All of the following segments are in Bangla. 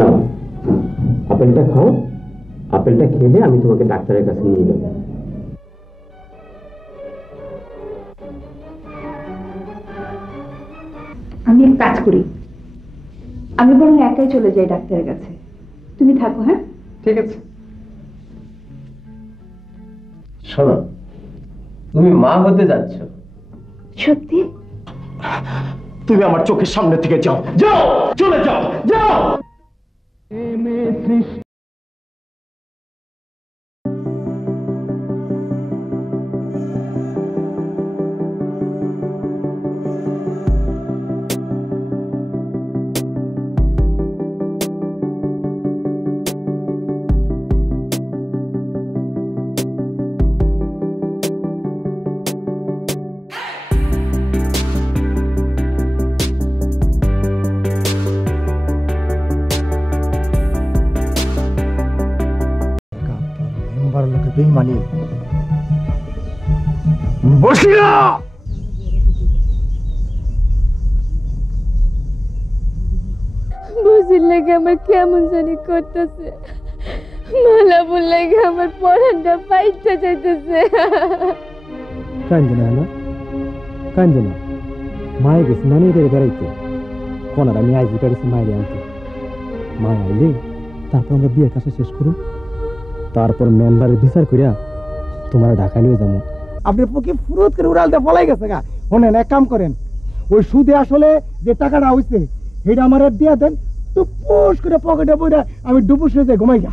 নাও আপেলটা খাও, আপেলটা খেলে আমি তোমাকে ডাক্তারের কাছে নিয়ে যাব। আমি এক কাজ করি, আমি বরং একাই চলে যাই ডাক্তারের কাছে, তুমি থাকো। হ্যাঁ ঠিক আছে। শোনো, তুমি মা হতে যাচ্ছ। সত্যি? তুমি আমার চোখের সামনে থেকে যাও, যাও, চলে যাও, যাও। বেঈমানি বসিয়া বুঝির লাগে আমার কেমন জানি করতেছে, মালা বললে আমার পরানটা পাইতে যাইতেছে। কাঞ্জনা না কাঞ্জনা, মায়ে গেছে নানি বেড়ে বেড়াইতে, কোনার আমি আইজি পেরেছি মায়ের আনতে। মায় আইলে তারপর আমরা বিয়ের কাছে শেষ করুন, তারপর মেম্বারের বিচার করিয়া তোমার ঢাকায় লয়ে যাবো। আপনি পক্ষে ফুরত করে উড়ালতে পলাই গেছে গা। শোনেন, এক কাম করেন, ওই সুদে আসলে যে টাকাটা হইছে সেটা আমার দিয়া দেন, টুপুস করে পকেটে বইরা আমি ডুবুস হয়ে যাই ঘুমাই গা।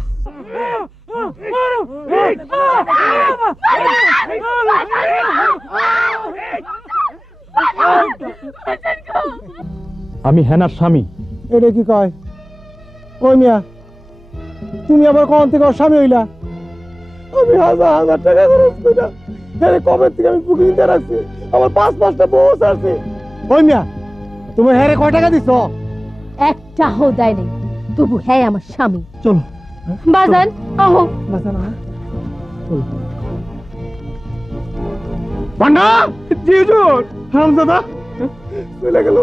আমি হেনার স্বামী। এটা কি কয়? ওই মিয়া, তুমি আবার কখন থেকে ওর স্বামী হইলা? আমি হাজার হাজার টাকা খরচ কইরা এর কবে থেকে আমি বুকিং দিয়ে রাখছি, আমার 5-5টা বউ আছে। ওই মিয়া, তুমি হ্যারে কয় টাকা দিছো? একটাও দেয় নাই, তবু হ্যাঁ আমার স্বামী। চলো বাজান, আহো। বাজান চলো। পান্ডা জি হুজুর। হারামজাদা চলে গেল,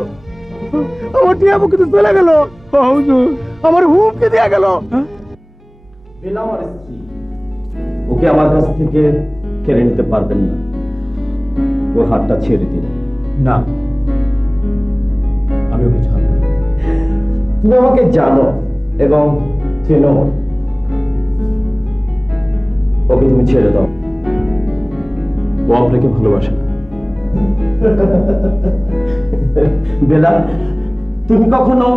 আমার টিয়া বুকে তো চলে গেল। হুজুর আমার হুমকে দিয়া গেল। বেলা আমার স্ত্রী, ওকে আমার কাছ থেকে কেড়ে নিতে পারবেন না। ওর হাতটা ছেড়ে দিন। না, আমি ওকে ছাড়বো না। তুমি আমাকে জানো এবং চেনো, ওকে তুমি ছেড়ে দাও। ও আপনাকে ভালোবাসে না। বেলা, তুমি কখনো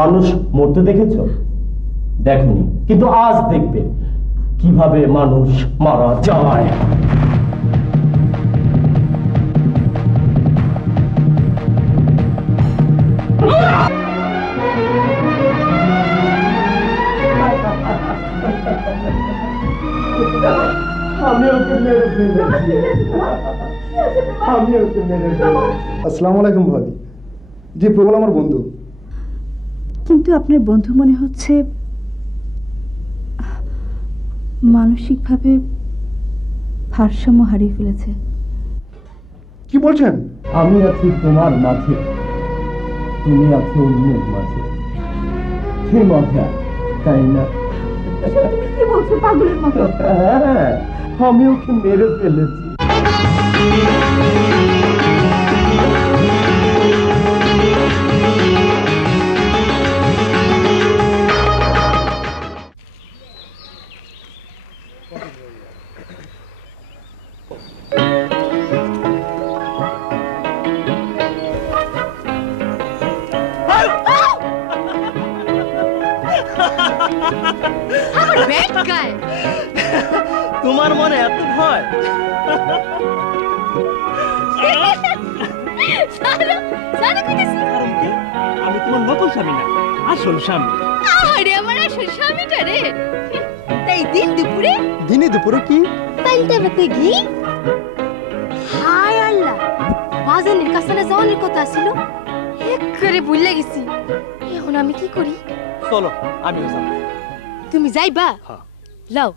মানুষ মরতে দেখেছো? দেখনি, কিন্তু আজ দেখবে কিভাবে মানুষ মারা যায়। আসসালামু আলাইকুম ভাবি। জি, প্রবল আমার বন্ধু। কিন্তু আপনার বন্ধু মনে হচ্ছে মানসিকভাবে ভারসাম্য হারিয়ে ফেলেছে। কি বলছেন? আমি আছি তোমার মাঝে, তুমি আছো অন্যের মাঝে, সে মজা, তাই না? কি বলছো পাগলের মতো? হ্যাঁ, আমি ওকে মেরে ফেলেছি। তোমার মনে এত ভয়? আমি তোমার নকল স্বামী না, আসল স্বামী। আরে আমার আসল স্বামীটা রে। তাই দিনে দুপুরে কি পাল্টা ভাতে ঘি? হায় আল্লাহ, বাজানের কাছে না যাওয়ার কথা ছিল, একেবারে ভুলে গেছি। এখন আমি কি করি? চলো, আমিও যাব। তুমি যাইবা? হ্যাঁ। লাও।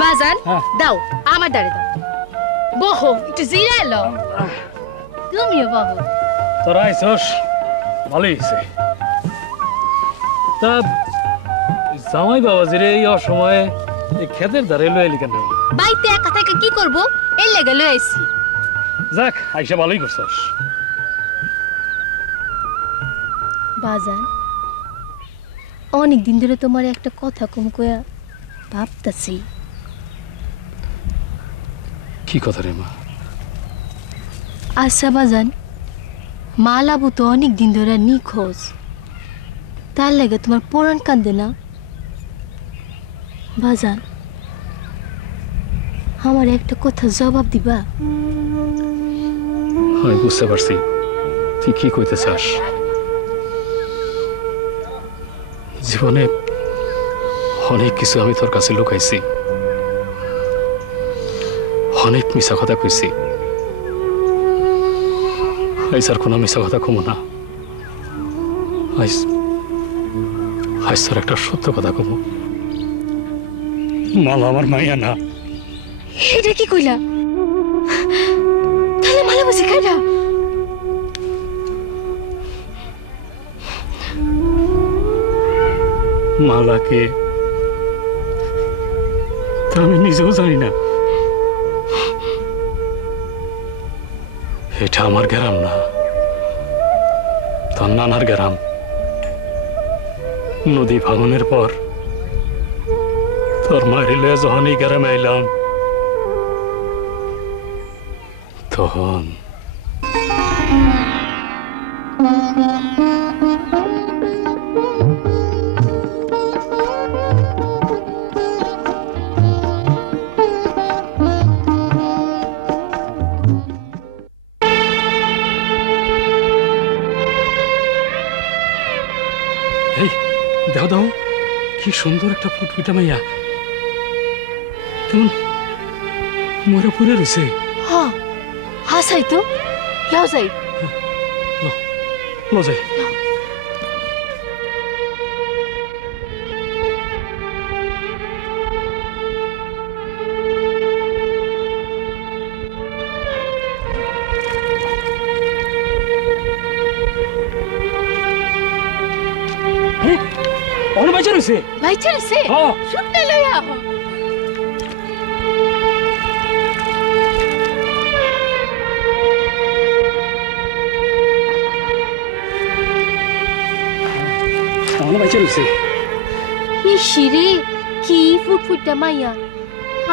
বাজান দাও আমার দাঁড়ে দাও বহো একটু জিরা এলো তুমিও বহো তোরা আইসস ভালোই হয়েছে তা জামাই বাবাজির এই অসময়ে এই ক্ষেতের ধারে লয়ে এলি কেন বাইতে একা থেকে কি করব এই লেগে লয়ে আইছি যাক আইসা ভালোই করছস বাজান অনেক দিন ধরে তোমার একটা কথা কম কয়া ভাবতাছি কি কথা রে মা আচ্ছা বাজান মালাবু তো অনেক দিন ধরে নিখোঁজ তার লাগে তোমার পরাণ কান্দে না বাজান আমার একটা কথা জবাব দিবা আমি বুঝতে পারছি তুই কি কইতে চাস জীবনে অনেক কিছু আমি তোর কাছে লুকাইছি অনেক মিছা কথা কইছি আইস আর কোনো মিছা কথা কমো না আইস আইস তোর একটা সত্য কথা কমো মালা আমার মাইয়া না এটা কি কইলা তাহলে মালা বুঝি কাটা মালাকে তা আমি নিজেও জানি না এটা আমার গ্রাম না তোর নানার গ্রাম নদী ভাঙনের পর তোর মায়ের লয়ে যখন এই গ্রামে আইলাম তখন এই দাও দাও কি সুন্দর একটা ফুটফুটা মাইয়া কেমন মরে পুরে রয়েছে হ্যাঁ হাসাই তো লাও যাই লো যাই অনেক বাচ্চা রয়েছে ভাই চলছে হ্যাঁ। শুনতে লইয়া অনেক বাচ্চা রয়েছে ইসিরে কি ফুটফুটটা মাইয়া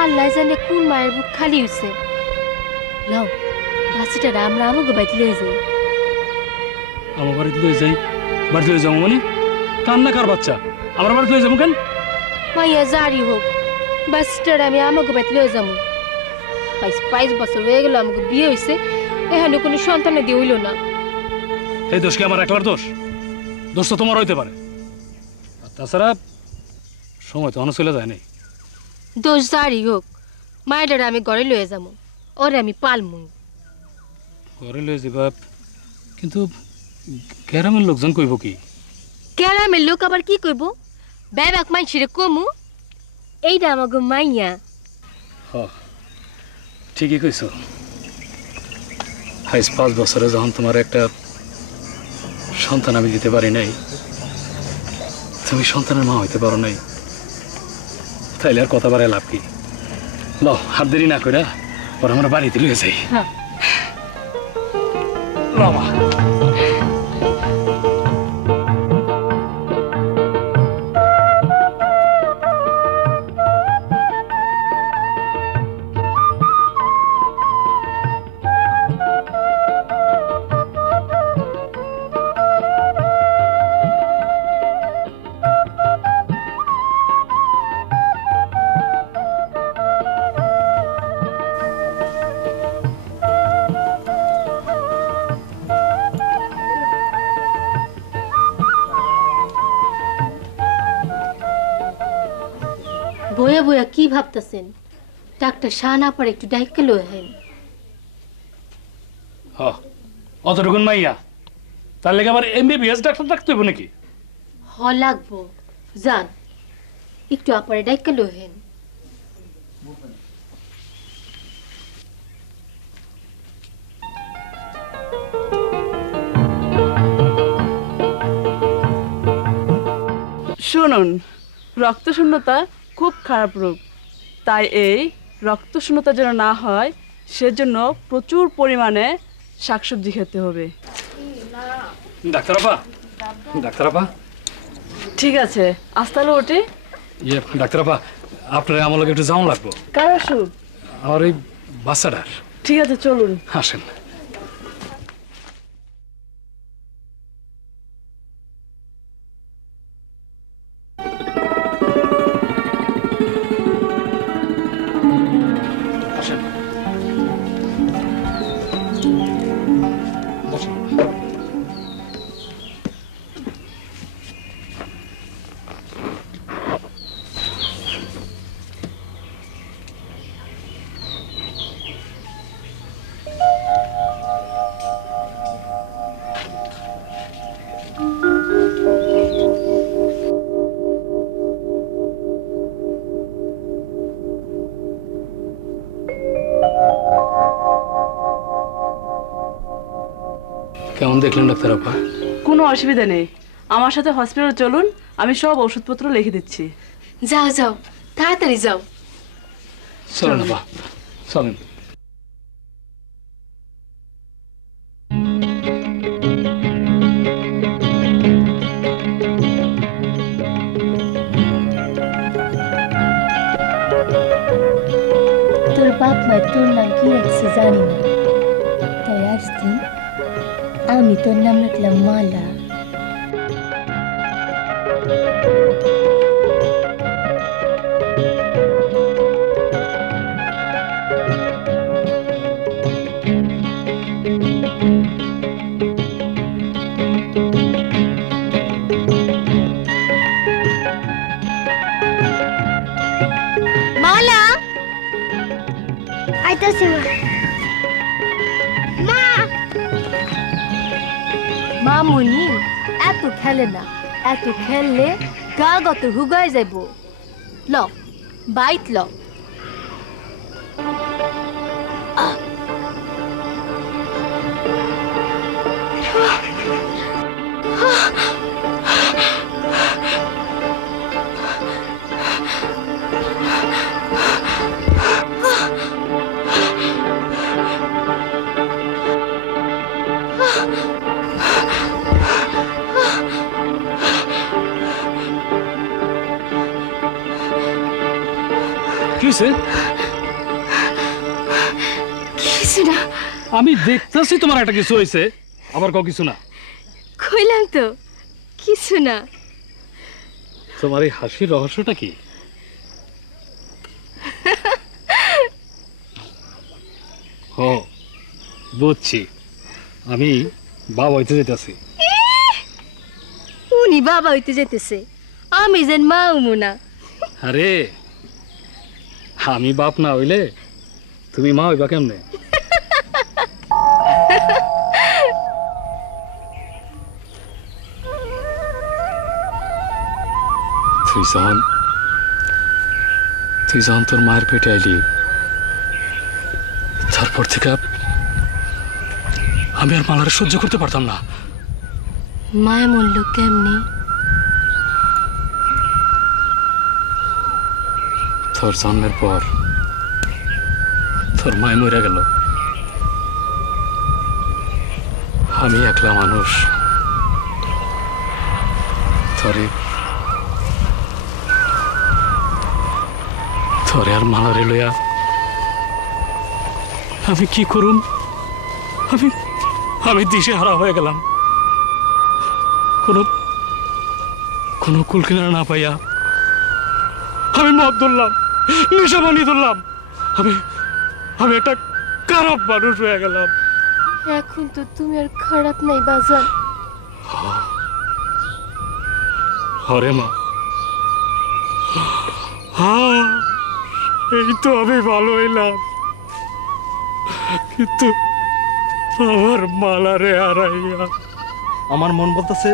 আল্লাহ জানে কোন মায়ের বুক খালি হইছে লাও বাচ্চাটা আমরা আমাকে বাইতে লয়ে যাই আমার বাড়িতে লয়ে যাই বাড়িতে লয়ে যাবো মানে কান্না কার বাচ্চা আমার বাড়িতে লয়ে যাবো কেন মাইয়া জারি হোক বাচ্চাটা আমি আমাকে বাইতে লয়ে যাবো 22 বছর হয়ে গেল আমাকে বিয়ে হইছে এখানে কোনো সন্তানে দিয়ে হইল না এই দোষ কি আমার একলার দোষ দোষ তো তোমার হইতে পারে আর তাছাড়া সময় তো অনেক চলে যায় নাই দোষ জারি হোক মায়ের আমি ঘরে লয়ে যাবো ওরে আমি পালমু ঘরে লয়ে যাবা কিন্তু গ্রামের লোকজন কইব কি গ্রামের লোক আবার কি কইব ব্যাবাক মাইছিরে কমু এইটা আমাকে মাইয়া হ ঠিকই কইছো 5 বছরে যখন তোমার একটা সন্তান আমি দিতে পারি নাই তুমি সন্তানের মা হইতে পারো নাই তাইলে আর কথা বারে লাভ কি ল হাত দেরি না কইরা পরে আমরা বাড়িতে লয়ে যাই হ্যাঁ বাবা বয়া বয়া কি ভাবতেছেন ডাক্তার শাহানা পর একটু ডাইকে লয়ে হেন হ অতটুকুন মাইয়া তার লেগে আবার এমবিবিএস ডাক্তার ডাকতে হইব নাকি হ লাগবো যান একটু আপারে ডাইকে লয়ে হেন শুনুন, রক্তশূন্যতা খুব খারাপ রোগ, তাই এই রক্তশূন্যতা যেন না হয় সেজন্য প্রচুর পরিমাণে শাকসবজি খেতে হবে। ডাক্তারাপা ঠিক আছে, আজ তাহলে ওঠে। ডাক্তারাপা আপনার আমার লোক একটু যাওয়া লাগবো। কার অসুখ? আমার এই বাচ্চাটার। ঠিক আছে, চলুন। আসেন। কেমন দেখলেন ডাক্তারাপা? কোনো অসুবিধা নেই, আমার সাথে হসপিটালে চলুন, আমি সব ওষুধপত্র লিখে দিচ্ছি। যাও যাও, তাড়াতাড়ি যাও। চলেন আপা, চলেন। তোর বাপ মা তোর নাম কি রাখছে জানি না, তাই আজদিন আমি তোর নাম রাখলাম মালা। মালা আইতাছি মা। মামুনি এত খেলে না, এত খেললে গা গত হুগায় যাইব। ল বাইত ল। কিছু না, আমি দেখতেছি তোমার একটা কিছু হয়েছে, আবার কাউ কিছু না। কইলাম তো কিছু না। তোমার এই হাসির রহস্যটা কি? ও বুঝছি, আমি বাবা হইতে যেতেছি। উনি বাবা হইতে যেতেছে, আমি যেন মা উমুনা। আরে আমি বাপ না হইলে তুমি মা হইবা কেমনে? তুই যখন তোর মায়ের পেটে আইলি, তারপর থেকে আমি আর মালারে সহ্য করতে পারতাম না। মায়া মূল্য কেমনি? তোর জন্মের পর তোর মায় মরে গেল, আমি একলা মানুষ। তোরে আর মালারে লইয়া আমি কি করুম? আমি দিশে হারা হয়ে গেলাম। কোনো কুল কিনারা না পাইয়া আমি মদ ধরলাম, নেশা পানি ধরলাম। আমি একটা খারাপ মানুষ হয়ে গেলাম। এখন তো তুমি আর খারাপ নাই বাজান। হরে মা, এই তো আমি ভালো হইলাম, কিন্তু আমার মালারে হারাইয়া। আমার মন বলতেছে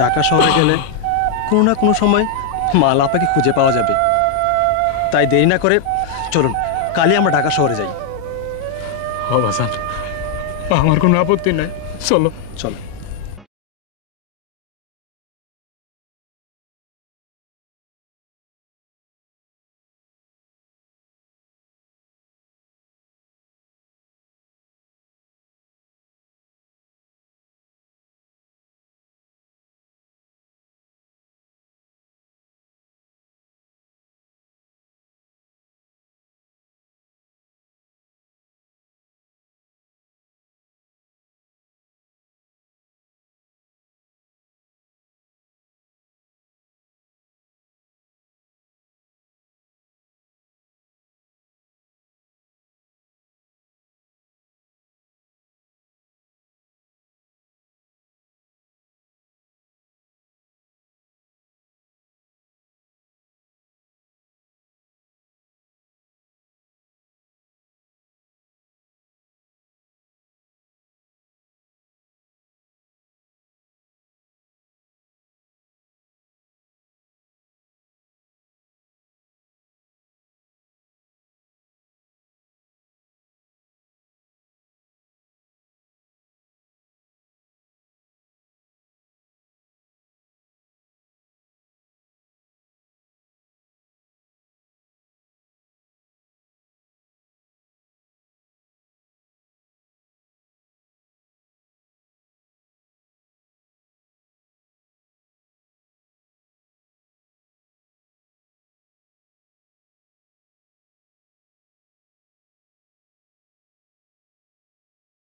ঢাকা শহরে গেলে কোনো না কোনো সময় মালা আপাকে খুঁজে পাওয়া যাবে। তাই দেরি না করে চলুন কালই আমরা ঢাকা শহরে যাই। ও বাসান, আমার কোনো আপত্তি নাই, চলো। চলো।